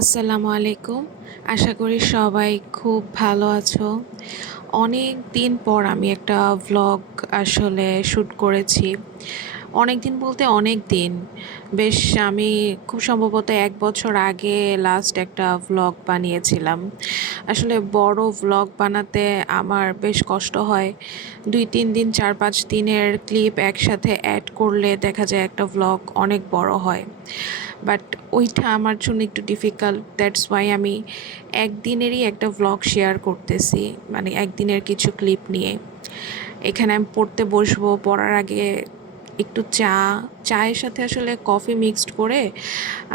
আসসালামু আলাইকুম। আশা করি সবাই খুব ভালো আছো। অনেক দিন পর আমি একটা ভ্লগ আসলে শ্যুট করেছি। অনেক দিন বলতে অনেক দিন। বেশ আমি খুব সম্ভবত ১ বছর আগে লাস্ট একটা ভ্লগ বানিয়েছিলাম। আসলে বড় ভ্লগ বানাতে আমার বেশ কষ্ট হয়। ২-৩ দিন ৪-৫ দিনের ক্লিপ একসাথে অ্যাড করলে দেখা যায় একটা ভ্লগ অনেক বড় হয়। বাট ওইটা আমার জন্য একটু ডিফিকাল্ট, দ্যাটস ওয়াই আমি একদিনেরই একটা ভ্লগ শেয়ার করতেছি, মানে একদিনের কিছু ক্লিপ নিয়ে। এখানে আমি পড়তে বসবো, পড়ার আগে একটু চায়ের সাথে আসলে কফি মিক্সড করে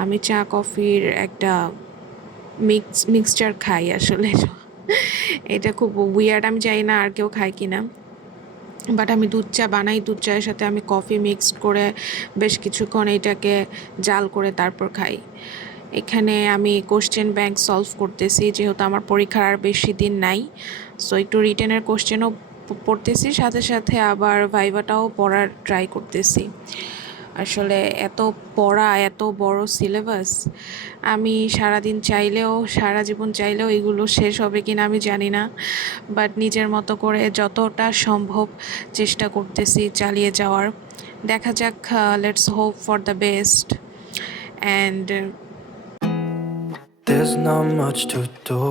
আমি চা কফির একটা মিক্সচার খাই আসলে। এটা খুব উইয়ার্ড, আমি জানি না আর কেউ খায় কিনা, বাট আমি দুধ চা বানাই। দুধ চায়ের সাথে আমি কফি মিক্সড করে বেশ কিছুক্ষণ এটাকে জাল করে তারপর খাই। এখানে আমি কোশ্চেন ব্যাংক সলভ করতেছি, যেহেতু আমার পরীক্ষার আর বেশি দিন নাই। সো একটু রিটেনের কোশ্চেনও পড়তেছি, সাথে সাথে আবার ভাইভাটাও পড়ার ট্রাই করতেছি। আসলে এত পড়া, এত বড় সিলেবাস, আমি সারাদিন চাইলেও, সারা জীবন চাইলেও এগুলো শেষ হবে কিনা আমি জানি না। বাট নিজের মতো করে যতটা সম্ভব চেষ্টা করতেছি চালিয়ে যাওয়ার। দেখা যাক, let's hope for the best. And There's not much to do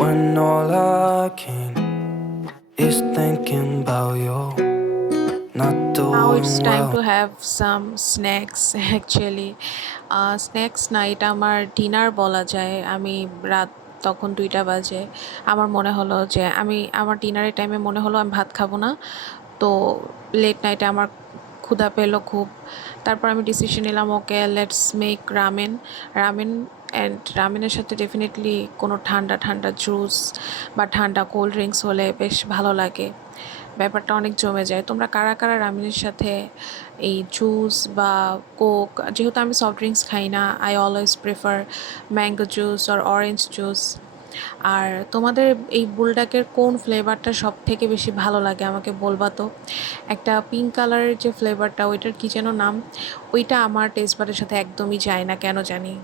when all I can is thinking about you, not now doing it's time well. To have some snacks actually. Snacks না, এটা আমার dinner বলা যায়। আমি রাত তখন 2টা বাজে, আমার মনে হলো যে আমার ডিনারের টাইমে মনে হলো আমি ভাত খাবো না। তো লেট নাইটে আমার ক্ষুধা পেলো খুব। তারপর আমি ডিসিশন নিলাম, okay let's make ramen. And রামেনের সাথে ডেফিনেটলি কোনো ঠান্ডা ঠান্ডা জুস বা ঠান্ডা কোল্ড ড্রিঙ্কস হলে বেশ ভালো লাগে, ব্যাপারটা অনেক জমে যায়। তোমরা কারা কারা রামেনের সাথে এই জুস বা কোক, যেহেতু আমি সফট ড্রিঙ্কস খাই না, I always prefer mango juice or orange juice. আর তোমাদের এই বুলডাকের কোন ফ্লেভারটা সব থেকে বেশি ভালো লাগে আমাকে বলবা তো। একটা পিঙ্ক কালারের যে ফ্লেভারটা, ওইটার কী যেন নাম, ওইটা আমার টেস্ট বাডের সাথে একদমই যায় না কেন জানি।